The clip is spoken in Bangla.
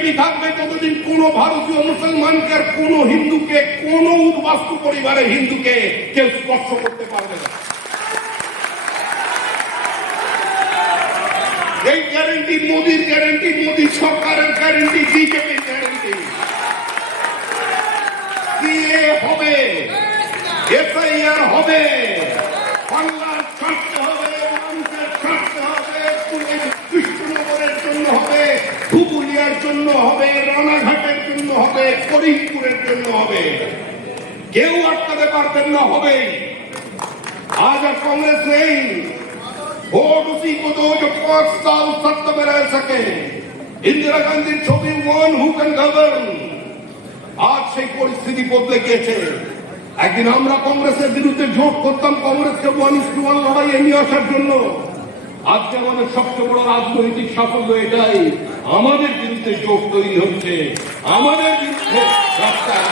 বিজেপি থাকবে ততদিন কোন ভারতীয় মুসলমানকে কোন হিন্দুকে, কোন উদ্বাস্তু পরিবারের হিন্দুকে কেউ স্পর্শ করতে পারবে না। এই গ্যারেন্টি মোদির গ্যারেন্টি মোদী, সরকারের গ্যারেন্টি বিজেপির গ্যারেন্টি সিএ হবে, এফআইআর হবে বাংলার ছাড়তে হবে মানুষের ছাড়তে হবে পুলিশ কৃষ্ণনগরের জন্য হবে ধুবুলিয়ার জন্য হবে রানাঘাটের জন্য হবে করিমপুরের জন্য হবে কেউ আটকাতে পারবেন না হবে आज अब कांग्रेस नहीं वोट उसी को दो जो पांच साल सत्ता में रह सके इंदिरा गांधी ছবি ওয়ান হু ক্যান গভর্ন আজ সেই পরিস্থিতি বদলে গিয়েছে একদিন আমরা কংগ্রেসের বিরুদ্ধে জোট করতাম কংগ্রেসকে ওয়ান ইস টু ওয়ান লড়াইয়ে নিয়ে আসার জন্য আজকে আমাদের সবচেয়ে বড় রাজনৈতিক সাফল্য এটাই, আমাদের বিরুদ্ধে চোখ তৈরি হচ্ছে, আমাদের বিরুদ্ধে রাস্তায়